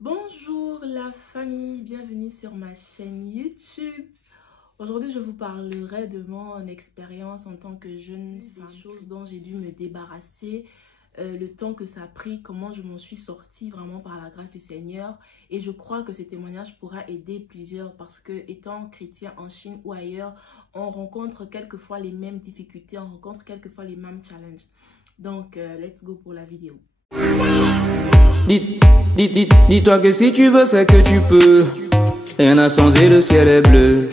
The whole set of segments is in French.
Bonjour la famille, bienvenue sur ma chaîne YouTube. Aujourd'hui, je vous parlerai de mon expérience en tant que jeune femme, des choses dont j'ai dû me débarrasser, le temps que ça a pris, comment je m'en suis sortie vraiment par la grâce du Seigneur. Et je crois que ce témoignage pourra aider plusieurs parce que étant chrétien en Chine ou ailleurs, on rencontre quelquefois les mêmes difficultés, on rencontre quelquefois les mêmes challenges. Donc, let's go pour la vidéo. Dis-toi que si tu veux, c'est que tu peux. Rien n'a changé, le ciel est bleu.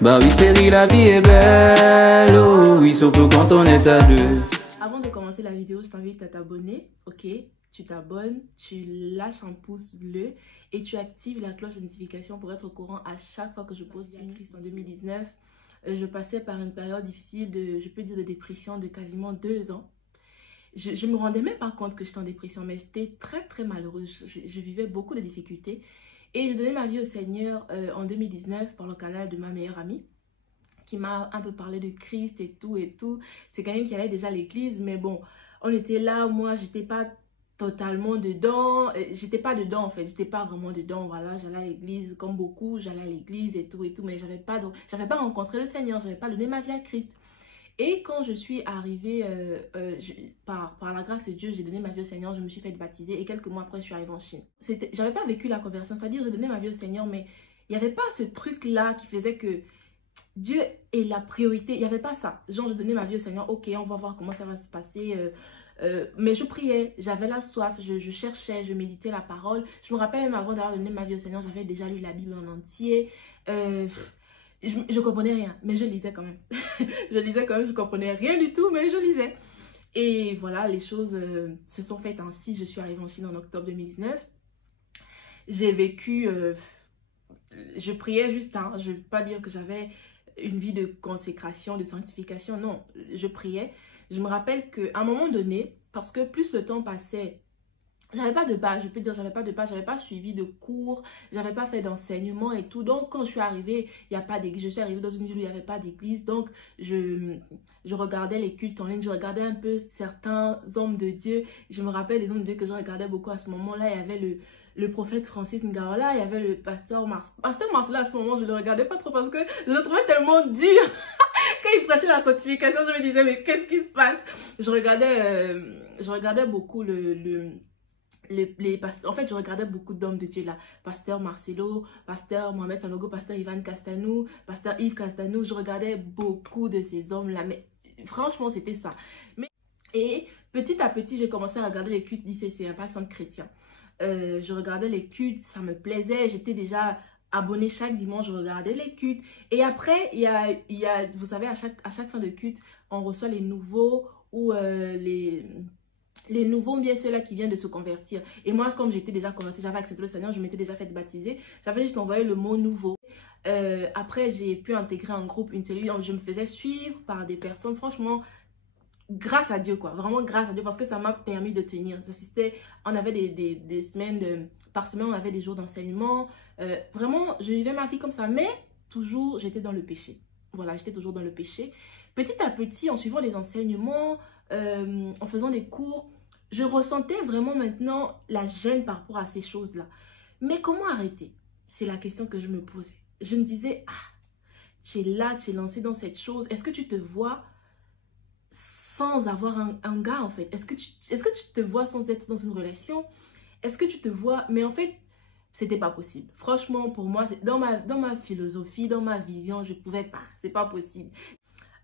Bah oui, chérie, la vie est belle. Oh oui, surtout quand on est à deux. Avant de commencer la vidéo, je t'invite à t'abonner, ok? Tu t'abonnes, tu lâches un pouce bleu et tu actives la cloche de notification pour être au courant à chaque fois que je poste une Christ en 2019. Je passais par une période difficile je peux dire, de dépression de quasiment 2 ans. Je me rendais même pas compte que j'étais en dépression, mais j'étais très malheureuse. Je vivais beaucoup de difficultés. Et je donnais ma vie au Seigneur en 2019 par le canal de ma meilleure amie, qui m'a un peu parlé de Christ et tout et tout. C'est quelqu'un qui allait déjà à l'église, mais bon, on était là, moi, j'étais pas totalement dedans. J'étais pas dedans, en fait. J'étais pas vraiment dedans, voilà. J'allais à l'église, comme beaucoup, j'allais à l'église et tout, mais j'avais pas rencontré le Seigneur, j'avais pas donné ma vie à Christ. Et quand je suis arrivée, par la grâce de Dieu, j'ai donné ma vie au Seigneur, je me suis fait baptiser et quelques mois après, je suis arrivée en Chine. J'avais pas vécu la conversion, c'est-à-dire j'ai donné ma vie au Seigneur, mais il n'y avait pas ce truc-là qui faisait que Dieu est la priorité. Il n'y avait pas ça. Genre, je donnais ma vie au Seigneur, ok, on va voir comment ça va se passer. Mais je priais, j'avais la soif, je cherchais, je méditais la parole. Je me rappelle même avant d'avoir donné ma vie au Seigneur, j'avais déjà lu la Bible en entier. Je comprenais rien, mais je lisais quand même. Je lisais quand même, je comprenais rien du tout, mais je lisais. Et voilà, les choses se sont faites ainsi. Je suis arrivée en Chine en octobre 2019. J'ai vécu, je priais juste, hein, je ne veux pas dire que j'avais une vie de consécration, de sanctification, non, je priais. Je me rappelle qu'à un moment donné, parce que plus le temps passait, j'avais pas de base, je peux dire, j'avais pas de base, j'avais pas suivi de cours, j'avais pas fait d'enseignement et tout. Donc, quand je suis arrivée, il y a pas d'église. Je suis arrivée dans une ville où il n'y avait pas d'église. Donc, je regardais les cultes en ligne, je regardais un peu certains hommes de Dieu. Je me rappelle les hommes de Dieu que je regardais beaucoup à ce moment-là. Il y avait le prophète Francis Ngaola, il y avait le pasteur Mars. Pasteur Mars, là, à ce moment, je le regardais pas trop parce que je le trouvais tellement dur. Quand il prêchait la sanctification, je me disais, mais qu'est-ce qui se passe? Je regardais beaucoup en fait, je regardais beaucoup d'hommes de Dieu là. Pasteur Marcelo, pasteur Mohamed Sanogo, pasteur Ivan Castanou, pasteur Yves Castanou. Je regardais beaucoup de ces hommes-là. Mais franchement, c'était ça. Et petit à petit, j'ai commencé à regarder les cultes d'ICC, un par exemple chrétien. Je regardais les cultes, ça me plaisait. J'étais déjà abonnée chaque dimanche, je regardais les cultes. Et après, vous savez, à chaque fin de culte, on reçoit les nouveaux ou les nouveaux, bien ceux-là qui viennent de se convertir. Et moi, comme j'étais déjà convertie, j'avais accepté le Seigneur, je m'étais déjà fait baptiser. J'avais juste envoyé le mot nouveau. Après, j'ai pu intégrer un groupe, une cellule. Je me faisais suivre par des personnes. Franchement, grâce à Dieu, quoi. Vraiment grâce à Dieu, parce que ça m'a permis de tenir. J'assistais, on avait des semaines, par semaine, on avait des jours d'enseignement. Vraiment, je vivais ma vie comme ça. Mais toujours, j'étais dans le péché. Voilà, j'étais toujours dans le péché. Petit à petit, en suivant les enseignements, en faisant des cours, je ressentais vraiment maintenant la gêne par rapport à ces choses-là. Mais comment arrêter? C'est la question que je me posais. Je me disais, ah, tu es là, tu es lancé dans cette chose. Est-ce que tu te vois sans avoir un gars, en fait? Est-ce que tu te vois sans être dans une relation? Est-ce que tu te vois... Mais en fait, c'était pas possible. Franchement, pour moi, dans ma philosophie, dans ma vision, je pouvais pas. C'est pas possible.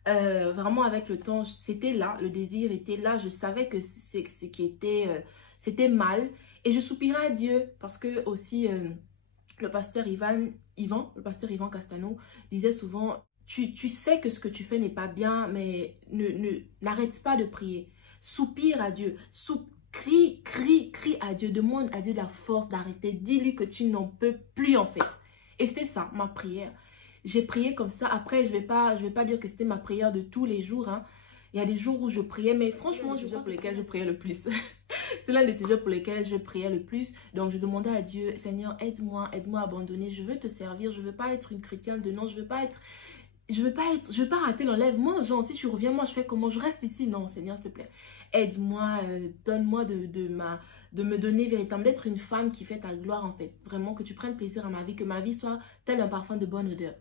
Vraiment, avec le temps, c'était là. Le désir était là. Je savais que c'était mal. Et je soupirais à Dieu parce que aussi, le pasteur le pasteur Ivan Castano disait souvent... Tu sais que ce que tu fais n'est pas bien, mais n'arrête pas de prier. Soupire à Dieu. Crie à Dieu. Demande à Dieu la force d'arrêter. Dis-lui que tu n'en peux plus, en fait. Et c'était ça, ma prière. J'ai prié comme ça. Après, je vais pas dire que c'était ma prière de tous les jours, hein. Il y a des jours où je priais, mais franchement, je crois pour lesquels je priais le plus. C'est l'un des sujets pour lesquels je priais le plus. Donc, je demandais à Dieu, Seigneur, aide-moi à abandonner. Je veux te servir. Je veux pas être une chrétienne de nom. Je veux pas être... je veux pas rater l'enlèvement. Genre, si tu reviens, moi, je fais comment? Je reste ici. Non, Seigneur, s'il te plaît. Aide-moi, donne-moi de me donner véritablement, d'être une femme qui fait ta gloire, en fait. Vraiment, que tu prennes plaisir à ma vie, que ma vie soit tel un parfum de bonne odeur.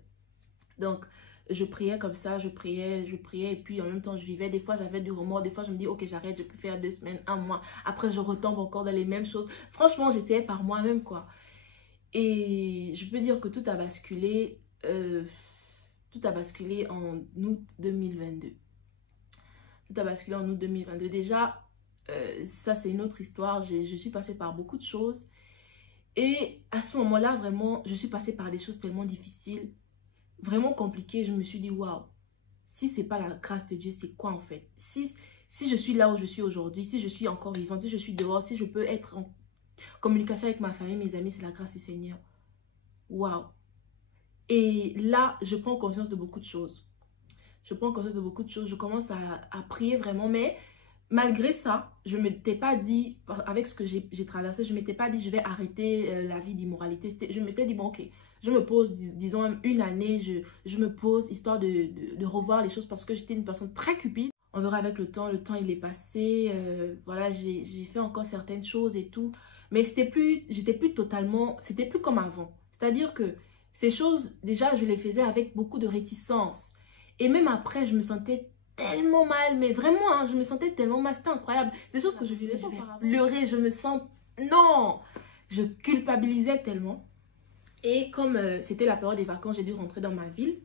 Donc, je priais comme ça, je priais, et puis en même temps, je vivais. Des fois, j'avais du remords. Des fois, je me dis, ok, j'arrête, je peux faire 2 semaines, 1 mois. Après, je retombe encore dans les mêmes choses. Franchement, j'essayais par moi-même, quoi. Et je peux dire que tout a basculé. Tout a basculé en août 2022. Tout a basculé en août 2022. Déjà, ça c'est une autre histoire. Je suis passée par beaucoup de choses. Et à ce moment-là, vraiment, je suis passée par des choses tellement difficiles, vraiment compliquées. Je me suis dit, waouh, si c'est pas la grâce de Dieu, c'est quoi en fait? Si je suis là où je suis aujourd'hui, si je suis encore vivante, si je suis dehors, si je peux être en communication avec ma famille, mes amis, c'est la grâce du Seigneur. Waouh! Et là, je prends conscience de beaucoup de choses. Je prends conscience de beaucoup de choses. Je commence à prier vraiment. Mais malgré ça, je ne m'étais pas dit, avec ce que j'ai traversé, je ne m'étais pas dit, je vais arrêter la vie d'immoralité. Je m'étais dit, bon, ok, je me pose, disons, une année, je me pose, histoire de revoir les choses parce que j'étais une personne très cupide. On verra avec le temps il est passé. Voilà, j'ai fait encore certaines choses et tout. Mais j'étais plus totalement, c'était plus comme avant. C'est-à-dire que ces choses, déjà, je les faisais avec beaucoup de réticence. Et même après, je me sentais tellement mal. Mais vraiment, hein, je me sentais tellement mal. C'était incroyable. C'est des choses que je vivais. Je vais pleurer. Je me sens... Non! Je culpabilisais tellement. Et comme c'était la période des vacances, j'ai dû rentrer dans ma ville.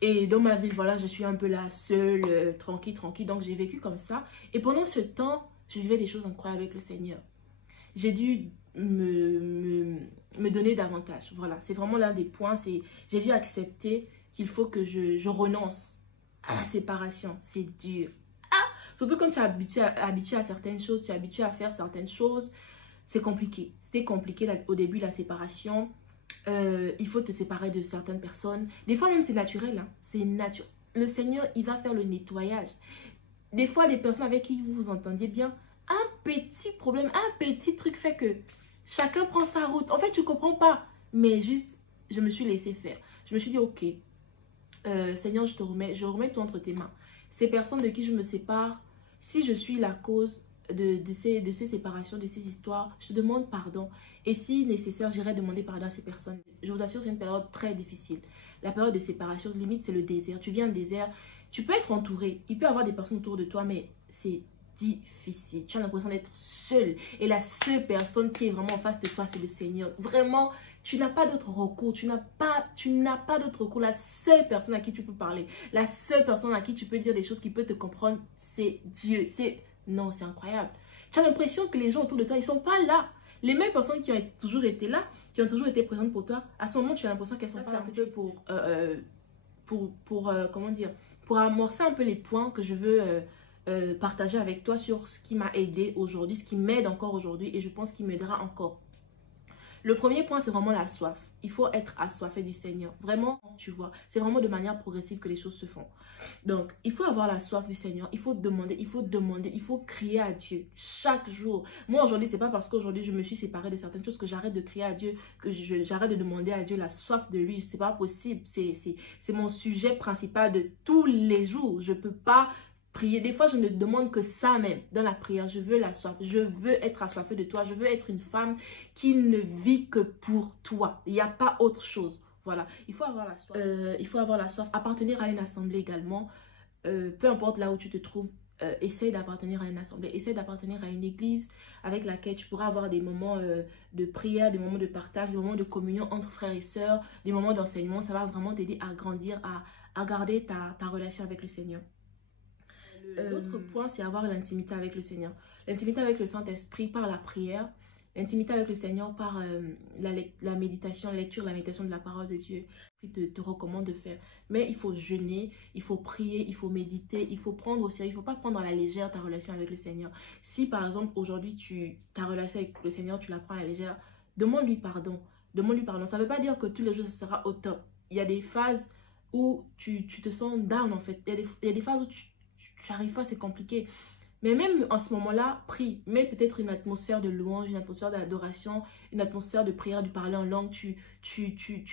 Et dans ma ville, voilà, je suis un peu là, seule, tranquille. Donc, j'ai vécu comme ça. Et pendant ce temps, je vivais des choses incroyables avec le Seigneur. J'ai dû me donner davantage. Voilà, c'est vraiment l'un des points. J'ai dû accepter qu'il faut que je renonce à la séparation. C'est dur. Ah! Surtout quand tu es habitué à certaines choses, tu es habitué à faire certaines choses. C'est compliqué. C'était compliqué au début, la séparation. Il faut te séparer de certaines personnes. Des fois même, c'est naturel. Hein. C'est naturel. Le Seigneur, il va faire le nettoyage. Des fois, les personnes avec qui vous vous entendiez bien, un petit problème, un petit truc fait que chacun prend sa route. En fait, tu ne comprends pas. Mais juste, je me suis laissé faire. Je me suis dit, ok, Seigneur, je remets tout entre tes mains. Ces personnes de qui je me sépare, si je suis la cause de ces séparations, de ces histoires, je te demande pardon. Et si nécessaire, j'irai demander pardon à ces personnes. Je vous assure, c'est une période très difficile. La période de séparation, limite, c'est le désert. Tu viens un désert, tu peux être entouré. Il peut y avoir des personnes autour de toi, mais c'est difficile. Tu as l'impression d'être seul. Et la seule personne qui est vraiment en face de toi, c'est le Seigneur. Vraiment, tu n'as pas d'autre recours. Tu n'as pas d'autre recours. La seule personne à qui tu peux parler, la seule personne à qui tu peux dire des choses qui peut te comprendre, c'est Dieu. Non, c'est incroyable. Tu as l'impression que les gens autour de toi, ils ne sont pas là. Les mêmes personnes qui ont toujours été là, qui ont toujours été présentes pour toi, à ce moment, tu as l'impression qu'elles sont pas là un peu comment dire, pour amorcer un peu les points que je veux partager avec toi sur ce qui m'a aidé aujourd'hui, ce qui m'aide encore aujourd'hui et je pense qu'il m'aidera encore. Le premier point, c'est vraiment la soif. Il faut être assoiffé du Seigneur. Vraiment, tu vois, c'est vraiment de manière progressive que les choses se font. Donc, il faut avoir la soif du Seigneur. Il faut demander, il faut crier à Dieu chaque jour. Moi, aujourd'hui, c'est pas parce qu'aujourd'hui, je me suis séparée de certaines choses que j'arrête de crier à Dieu, que j'arrête de demander à Dieu la soif de lui. C'est pas possible. C'est mon sujet principal de tous les jours. Je peux pas prier. Des fois, je ne demande que ça même dans la prière. Je veux la soif. Je veux être assoiffée de toi. Je veux être une femme qui ne vit que pour toi. Il n'y a pas autre chose. Voilà. Il faut avoir la soif. Il faut avoir la soif. Appartenir à une assemblée également. Peu importe là où tu te trouves. Essaye d'appartenir à une assemblée. Essaye d'appartenir à une église avec laquelle tu pourras avoir des moments de prière, des moments de partage, des moments de communion entre frères et sœurs, des moments d'enseignement. Ça va vraiment t'aider à grandir, à garder ta relation avec le Seigneur. L'autre point, c'est avoir l'intimité avec le Seigneur. L'intimité avec le Saint-Esprit par la prière. L'intimité avec le Seigneur par la méditation, la lecture, la méditation de la parole de Dieu. Il te recommande de faire. Mais il faut jeûner, il faut prier, il faut méditer, il faut prendre au sérieux. Il ne faut pas prendre à la légère ta relation avec le Seigneur. Si par exemple, aujourd'hui, ta relation avec le Seigneur, tu la prends à la légère, demande-lui pardon. Demande-lui pardon. Ça ne veut pas dire que tous les jours, ça sera au top. Il y a des phases où tu te sens down en fait. Il y a des phases où tu n'arrives pas, c'est compliqué. Mais même en ce moment-là, prie. Mets peut-être une atmosphère de louange, une atmosphère d'adoration, une atmosphère de prière, de parler en langue. Tu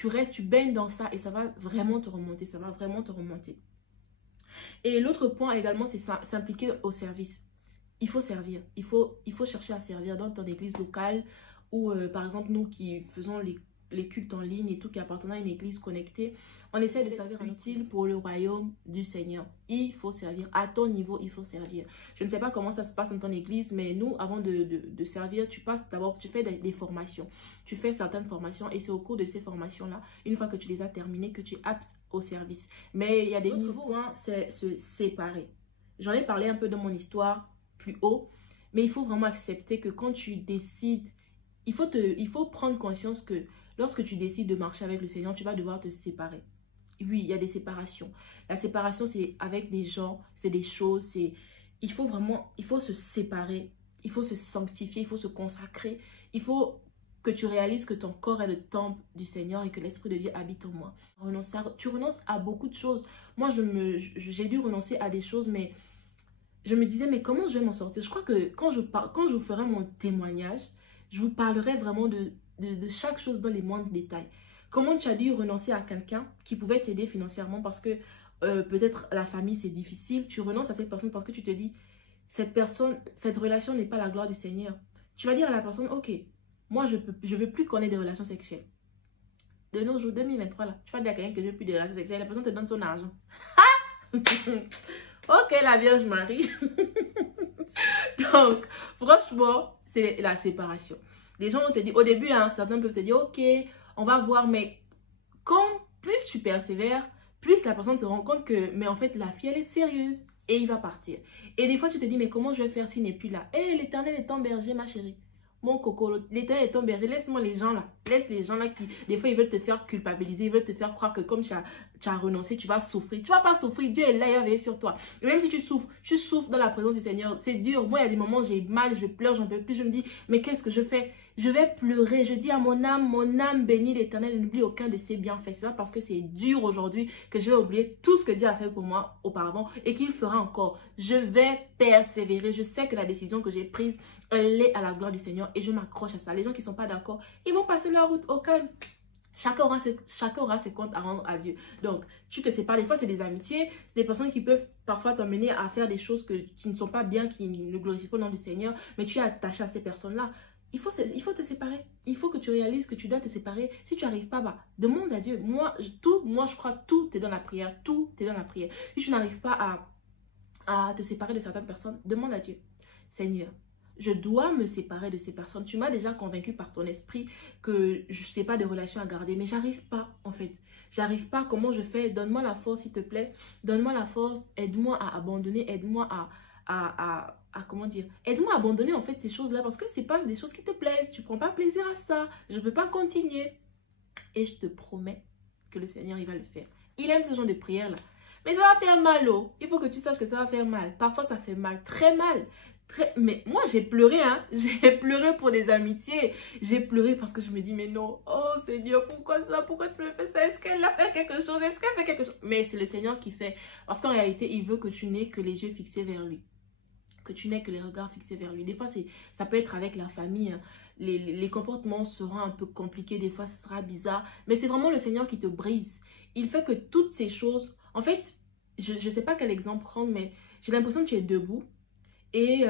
restes, tu baignes dans ça et ça va vraiment te remonter. Ça va vraiment te remonter. Et l'autre point également, c'est s'impliquer au service. Il faut servir. Il faut chercher à servir dans ton église locale ou par exemple, nous qui faisons les cultes en ligne et tout, qui appartenant à une église connectée, on essaie de servir utile pour le royaume du Seigneur. Il faut servir. À ton niveau, il faut servir. Je ne sais pas comment ça se passe dans ton église, mais nous, avant de servir, tu passes d'abord, tu fais des formations. Tu fais certaines formations et c'est au cours de ces formations-là, une fois que tu les as terminées, que tu es apte au service. Mais il y a des niveaux, points, c'est se séparer. J'en ai parlé un peu dans mon histoire plus haut, mais il faut vraiment accepter que quand tu décides, il faut prendre conscience que lorsque tu décides de marcher avec le Seigneur, tu vas devoir te séparer. Oui, il y a des séparations. La séparation, c'est avec des gens, c'est des choses, il faut se séparer, il faut se sanctifier, il faut se consacrer. Il faut que tu réalises que ton corps est le temple du Seigneur et que l'Esprit de Dieu habite en moi. Tu renonces à beaucoup de choses. Moi, j'ai dû renoncer à des choses, mais je me disais, mais comment je vais m'en sortir? Je crois que quand je vous ferai mon témoignage, je vous parlerai vraiment de chaque chose dans les moindres détails. Comment tu as dû renoncer à quelqu'un qui pouvait t'aider financièrement parce que peut-être la famille c'est difficile. Tu renonces à cette personne parce que tu te dis, cette relation n'est pas la gloire du Seigneur. Tu vas dire à la personne, ok, moi je veux plus qu'on ait des relations sexuelles. De nos jours, 2023 là, tu vas dire à quelqu'un que je veux plus de relations sexuelles, la personne te donne son argent. Ok, la Vierge Marie. Donc, franchement, c'est la séparation. Les gens vont te dire, au début, hein, certains peuvent te dire, ok, on va voir, mais quand plus tu persévères, plus la personne se rend compte que, mais en fait, la fille, elle est sérieuse et il va partir. Et des fois, tu te dis, mais comment je vais faire s'il n'est plus là? Eh, l'Éternel est ton berger, ma chérie. Mon coco, l'Éternel est ton berger. Laisse-moi les gens là. Laisse les gens là qui, des fois, ils veulent te faire culpabiliser. Ils veulent te faire croire que comme tu as renoncé, tu vas souffrir. Tu vas pas souffrir. Dieu est là, il va veiller sur toi. Et même si tu souffres dans la présence du Seigneur. C'est dur. Moi, il y a des moments où j'ai mal, je pleure, j'en peux plus. Je me dis, mais qu'est-ce que je fais? Je vais pleurer. Je dis à mon âme bénis l'Éternel. N'oublie aucun de ses bienfaits. C'est pas parce que c'est dur aujourd'hui que je vais oublier tout ce que Dieu a fait pour moi auparavant et qu'il fera encore. Je vais persévérer. Je sais que la décision que j'ai prise, elle est à la gloire du Seigneur et je m'accroche à ça. Les gens qui ne sont pas d'accord, ils vont passer leur route au calme. Chacun aura ses comptes à rendre à Dieu. Donc, tu te sépares. Des fois, c'est des amitiés. C'est des personnes qui peuvent parfois t'emmener à faire des choses qui ne sont pas bien, qui ne glorifient pas le nom du Seigneur. Mais tu es attaché à ces personnes-là. Il faut te séparer. Il faut que tu réalises que tu dois te séparer. Si tu n'arrives pas, demande à Dieu. Moi, je crois que tout est dans la prière. Tout est dans la prière. Si tu n'arrives pas à te séparer de certaines personnes, demande à Dieu. Seigneur, je dois me séparer de ces personnes. Tu m'as déjà convaincu par ton esprit que je ne sais pas de relation à garder. Mais j'arrive pas, en fait. J'arrive pas. Comment je fais? Donne-moi la force, s'il te plaît. Donne-moi la force. Aide-moi à abandonner. Aide-moi comment dire? Aide-moi à abandonner, en fait, ces choses-là. Parce que ce n'est pas des choses qui te plaisent. Tu ne prends pas plaisir à ça. Je ne peux pas continuer. Et je te promets que le Seigneur, il va le faire. Il aime ce genre de prière-là. Mais ça va faire mal, oh. Il faut que tu saches que ça va faire mal. Parfois, ça fait mal. Très mal. Mais moi, j'ai pleuré, hein. J'ai pleuré pour des amitiés. J'ai pleuré parce que je me dis, mais non. Oh, Seigneur, pourquoi ça? Pourquoi tu me fais ça? Est-ce qu'elle a fait quelque chose? Est-ce qu'elle fait quelque chose? Mais c'est le Seigneur qui fait. Parce qu'en réalité, il veut que tu n'aies que les yeux fixés vers lui. Que tu n'aies que les regards fixés vers lui. Des fois, ça peut être avec la famille. Hein. Les comportements seront un peu compliqués. Des fois, ce sera bizarre. Mais c'est vraiment le Seigneur qui te brise. Il fait que toutes ces choses... En fait, je ne sais pas quel exemple prendre, mais j'ai l'impression que tu es debout. Et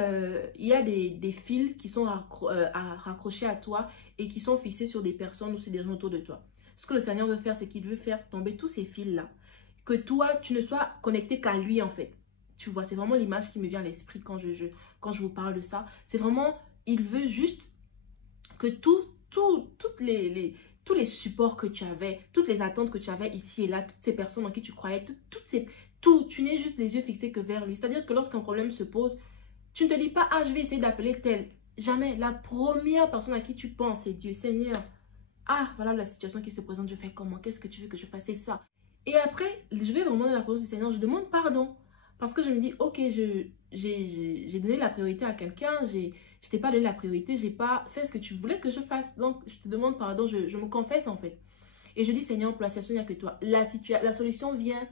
il y a des fils qui sont raccrochés à toi et qui sont fixés sur des personnes ou sur des gens autour de toi. Ce que le Seigneur veut faire, c'est qu'il veut faire tomber tous ces fils-là. Que toi, tu ne sois connecté qu'à lui, en fait. Tu vois, c'est vraiment l'image qui me vient à l'esprit quand je vous parle de ça. C'est vraiment, il veut juste que tous les supports que tu avais, toutes les attentes que tu avais ici et là, toutes ces personnes en qui tu croyais, tu n'aies juste les yeux fixés que vers lui. C'est-à-dire que lorsqu'un problème se pose, tu ne te dis pas, ah, je vais essayer d'appeler tel. Jamais. La première personne à qui tu penses, c'est Dieu. Seigneur, ah, voilà la situation qui se présente, je fais comment? Qu'est-ce que tu veux que je fasse? C'est ça. Et après, je vais vraiment dans la présence du Seigneur, je demande pardon. Parce que je me dis, ok, j'ai donné la priorité à quelqu'un, je t'ai pas donné la priorité, j'ai pas fait ce que tu voulais que je fasse. Donc, je te demande pardon, je me confesse en fait. Et je dis, Seigneur, pour la situation, il n'y a que toi. La solution vient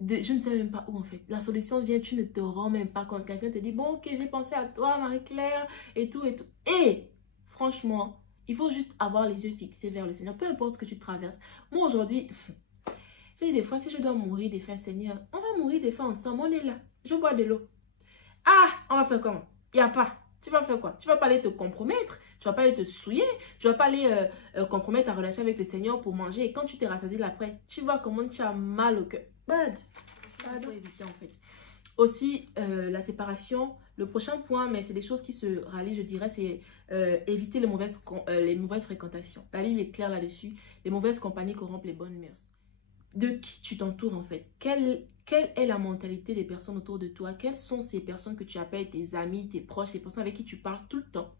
je ne sais même pas où en fait. La solution vient, tu ne te rends même pas compte. Quelqu'un te dit, bon ok, j'ai pensé à toi Marie-Claire et tout et tout. Et franchement, il faut juste avoir les yeux fixés vers le Seigneur. Peu importe ce que tu traverses. Moi aujourd'hui, je dis des fois, si je dois mourir des faim Seigneur, on va mourir des faim ensemble, on est là. Je bois de l'eau. Ah, on va faire comment? Il n'y a pas. Tu vas faire quoi? Tu vas pas aller te compromettre, tu vas pas aller te souiller, tu vas pas aller compromettre ta relation avec le Seigneur pour manger. Et quand tu t'es rassasié après, tu vois comment tu as mal au cœur. Bad. Il faut éviter en fait. Aussi, la séparation, le prochain point, mais c'est des choses qui se rallient, je dirais, c'est éviter les mauvaises fréquentations. La Bible est claire là-dessus. Les mauvaises compagnies corrompent les bonnes mœurs. De qui tu t'entoures en fait? Quelle est la mentalité des personnes autour de toi? Quelles sont ces personnes que tu appelles tes amis, tes proches, ces personnes avec qui tu parles tout le temps?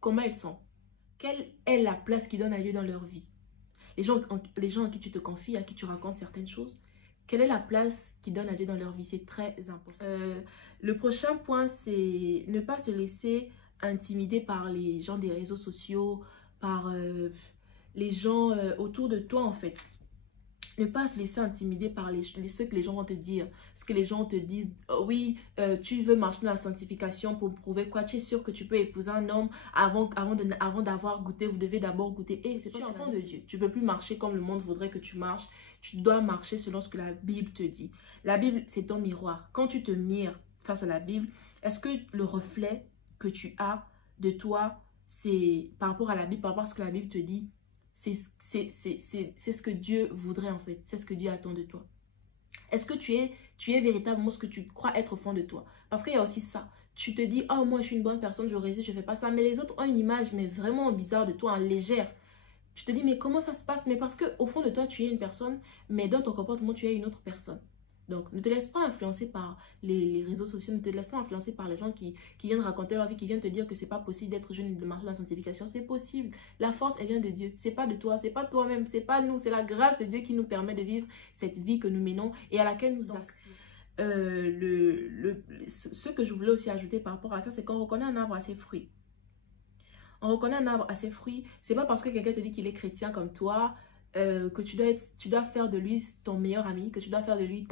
Comment elles sont? Quelle est la place qu'ils donnent à Dieu dans leur vie? Les gens à qui tu te confies, à qui tu racontes certaines choses, quelle est la place qu'ils donnent à Dieu dans leur vie? C'est très important. Le prochain point, c'est ne pas se laisser intimider par les gens des réseaux sociaux, par les gens autour de toi en fait. Ne pas se laisser intimider par ce que les gens vont te dire. Ce que les gens te disent, oh, oui, tu veux marcher dans la sanctification pour prouver quoi? Tu es sûr que tu peux épouser un homme avant d'avoir goûté? Vous devez d'abord goûter. Et c'est un enfant de Dieu. Tu ne peux plus marcher comme le monde voudrait que tu marches. Tu dois marcher selon ce que la Bible te dit. La Bible, c'est ton miroir. Quand tu te mires face à la Bible, est-ce que le reflet que tu as de toi, c'est par rapport à la Bible, par rapport à ce que la Bible te dit? C'est ce que Dieu voudrait en fait. C'est ce que Dieu attend de toi. Est-ce que tu es véritablement ce que tu crois être au fond de toi? Parce qu'il y a aussi ça. Tu te dis, oh moi je suis une bonne personne, je résiste, je ne fais pas ça. Mais les autres ont une image mais vraiment bizarre de toi, en légère. Tu te dis, mais comment ça se passe? Mais parce qu'au fond de toi, tu es une personne, mais dans ton comportement, tu es une autre personne. Donc, ne te laisse pas influencer par les réseaux sociaux, ne te laisse pas influencer par les gens qui viennent raconter leur vie, qui viennent te dire que c'est pas possible d'être jeune et de marcher dans la sanctification. C'est possible. La force, elle vient de Dieu. C'est pas de toi, c'est pas toi-même, c'est pas nous. C'est la grâce de Dieu qui nous permet de vivre cette vie que nous menons et à laquelle nous aspirons. Ce que je voulais aussi ajouter par rapport à ça, c'est qu'on reconnaît un arbre à ses fruits. On reconnaît un arbre à ses fruits. C'est pas parce que quelqu'un te dit qu'il est chrétien comme toi que tu dois faire de lui ton meilleur ami, que tu dois faire de lui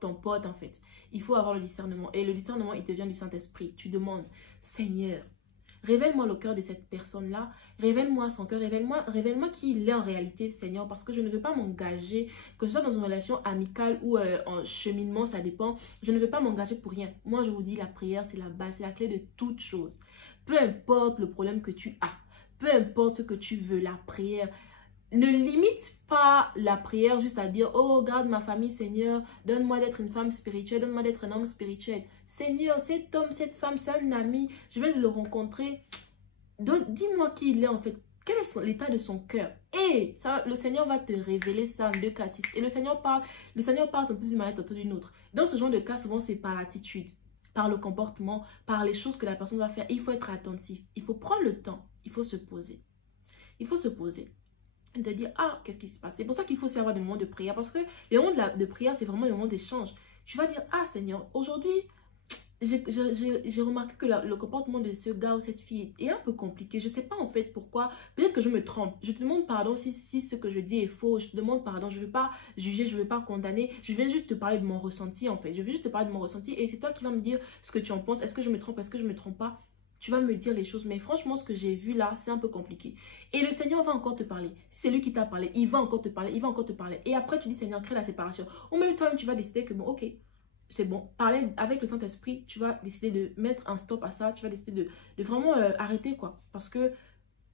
ton pote en fait. Il faut avoir le discernement. Et le discernement, il te vient du Saint-Esprit. Tu demandes, Seigneur, révèle-moi le cœur de cette personne-là. Révèle-moi son cœur. Révèle-moi qui il est en réalité, Seigneur. Parce que je ne veux pas m'engager, que ce soit dans une relation amicale ou en cheminement, ça dépend. Je ne veux pas m'engager pour rien. Moi, je vous dis, la prière, c'est la base, c'est la clé de toute chose. Peu importe le problème que tu as, peu importe ce que tu veux, la prière. Ne limite pas la prière juste à dire, oh, garde ma famille, Seigneur, donne-moi d'être une femme spirituelle, donne-moi d'être un homme spirituel. Seigneur, cet homme, cette femme, c'est un ami, je vais le rencontrer. Dis-moi qui il est en fait, quel est l'état de son cœur. Et ça, le Seigneur va te révéler ça en 2 cas. Et le Seigneur parle tantôt d'une manière, tantôt d'une autre. Dans ce genre de cas, souvent, c'est par l'attitude, par le comportement, par les choses que la personne va faire. Il faut être attentif, il faut prendre le temps, il faut se poser. Il faut se poser. De dire, ah, qu'est-ce qui se passe? C'est pour ça qu'il faut aussi avoir des moments de prière. Parce que les moments de prière, c'est vraiment les moments d'échange. Tu vas dire, ah, Seigneur, aujourd'hui, j'ai remarqué que le comportement de ce gars ou cette fille est un peu compliqué. Je ne sais pas en fait pourquoi. Peut-être que je me trompe. Je te demande pardon si ce que je dis est faux. Je te demande pardon. Je ne veux pas juger, je ne veux pas condamner. Je viens juste te parler de mon ressenti en fait. Je veux juste te parler de mon ressenti et c'est toi qui vas me dire ce que tu en penses. Est-ce que je me trompe? Est-ce que je ne me trompe pas? Tu vas me dire les choses, mais franchement, ce que j'ai vu là, c'est un peu compliqué. Et le Seigneur va encore te parler. Si c'est lui qui t'a parlé, il va encore te parler, il va encore te parler. Et après, tu dis, Seigneur, crée la séparation. Ou même toi-même, tu vas décider que, bon, ok, c'est bon. Parler avec le Saint-Esprit, tu vas décider de mettre un stop à ça. Tu vas décider de vraiment arrêter, quoi. Parce que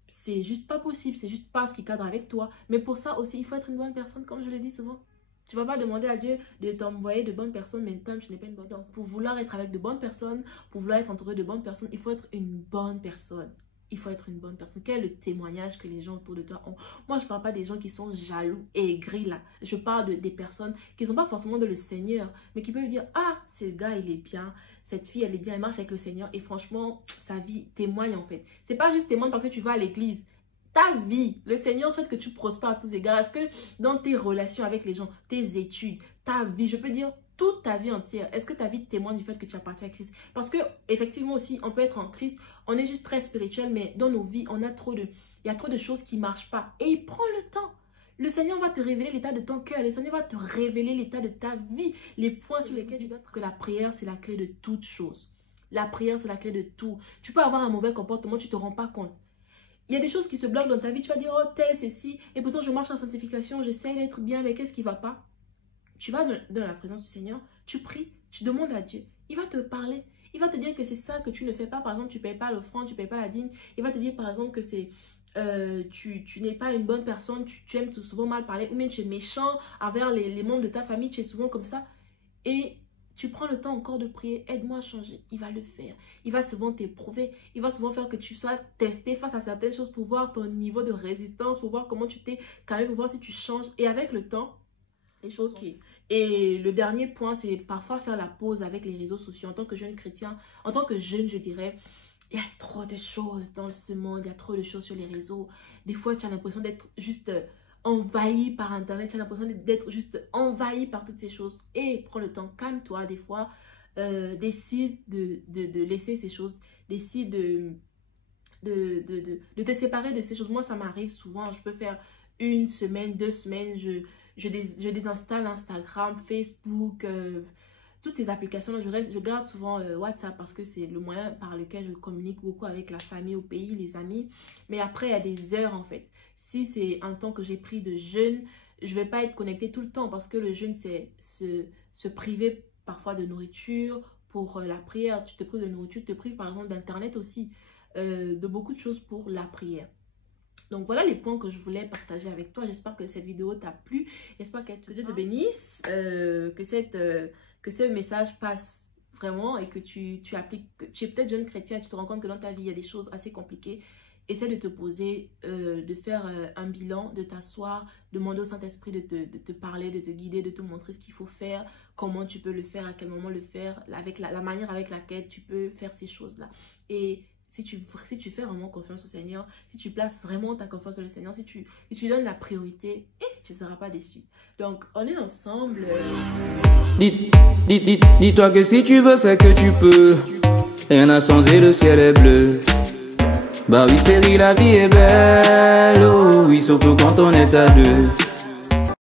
c'est juste pas possible, c'est juste pas ce qui cadre avec toi. Mais pour ça aussi, il faut être une bonne personne, comme je le dis souvent. Tu ne vas pas demander à Dieu de t'envoyer de bonnes personnes, mais toi, tu n'es pas une bonne personne. Pour vouloir être avec de bonnes personnes, pour vouloir être entouré de bonnes personnes, il faut être une bonne personne. Il faut être une bonne personne. Quel est le témoignage que les gens autour de toi ont? Moi, je ne parle pas des gens qui sont jaloux et aigris là. Je parle des personnes qui ne sont pas forcément de le Seigneur, mais qui peuvent dire, ah, ce gars, il est bien. Cette fille, elle est bien, elle marche avec le Seigneur. Et franchement, sa vie témoigne en fait. Ce n'est pas juste témoigne parce que tu vas à l'église. Ta vie, le Seigneur souhaite que tu prospères à tous égards. Est-ce que dans tes relations avec les gens, tes études, ta vie, je peux dire toute ta vie entière, est-ce que ta vie témoigne du fait que tu appartiens à Christ? Parce que effectivement aussi, on peut être en Christ, on est juste très spirituel, mais dans nos vies, il y a trop de choses qui ne marchent pas. Et il prend le temps. Le Seigneur va te révéler l'état de ton cœur. Le Seigneur va te révéler l'état de ta vie. Les points sur lesquels tu dois... Que la prière, c'est la clé de toute chose. La prière, c'est la clé de tout. Tu peux avoir un mauvais comportement, tu ne te rends pas compte. Il y a des choses qui se bloquent dans ta vie. Tu vas dire, oh, tel, c'est ci. Et pourtant, je marche en sanctification, j'essaie d'être bien, mais qu'est-ce qui ne va pas? Tu vas dans la présence du Seigneur, tu pries, tu demandes à Dieu. Il va te parler. Il va te dire que c'est ça que tu ne fais pas. Par exemple, tu ne payes pas l'offrande, tu ne payes pas la dîme. Il va te dire, par exemple, que c'est... tu n'es pas une bonne personne, tu aimes tout souvent mal parler, ou bien tu es méchant envers les membres de ta famille, tu es souvent comme ça. Et tu prends le temps encore de prier, aide-moi à changer. Il va le faire. Il va souvent t'éprouver. Il va souvent faire que tu sois testé face à certaines choses pour voir ton niveau de résistance, pour voir comment tu t'es calmé, pour voir si tu changes. Et avec le temps, les choses qui... Et le dernier point, c'est parfois faire la pause avec les réseaux sociaux. En tant que jeune chrétien, en tant que jeune, je dirais, il y a trop de choses dans ce monde, il y a trop de choses sur les réseaux. Des fois, tu as l'impression d'être juste envahi par Internet, tu as l'impression d'être juste envahi par toutes ces choses. Et prends le temps, calme-toi. Des fois, décide de laisser ces choses, décide de te séparer de ces choses. Moi, ça m'arrive souvent, je peux faire 1 semaine, 2 semaines, je désinstalle Instagram, Facebook, toutes ces applications. Je garde souvent WhatsApp parce que c'est le moyen par lequel je communique beaucoup avec la famille au pays, les amis. Mais après, il y a des heures en fait. Si c'est un temps que j'ai pris de jeûne, je ne vais pas être connectée tout le temps parce que le jeûne, c'est se priver parfois de nourriture pour la prière. Tu te prives de nourriture, tu te prives par exemple d'Internet aussi, de beaucoup de choses pour la prière. Donc voilà les points que je voulais partager avec toi. J'espère que cette vidéo t'a plu. J'espère que Dieu te bénisse, que ce message passe vraiment et que tu appliques. Tu es peut-être jeune chrétien et tu te rends compte que dans ta vie, il y a des choses assez compliquées. Essaie de te poser, de faire un bilan, de t'asseoir, demander au Saint-Esprit de te parler, de te guider, de te montrer ce qu'il faut faire, comment tu peux le faire, à quel moment le faire, avec la manière avec laquelle tu peux faire ces choses-là. Et si tu fais vraiment confiance au Seigneur, si tu places vraiment ta confiance dans le Seigneur, si tu donnes la priorité, tu ne seras pas déçu. Donc, on est ensemble. Dis-toi que si tu veux, c'est que tu peux. Rien n'a changé, le ciel est bleu. Bah oui, chérie, la vie est belle. Oh oui, surtout quand on est à deux.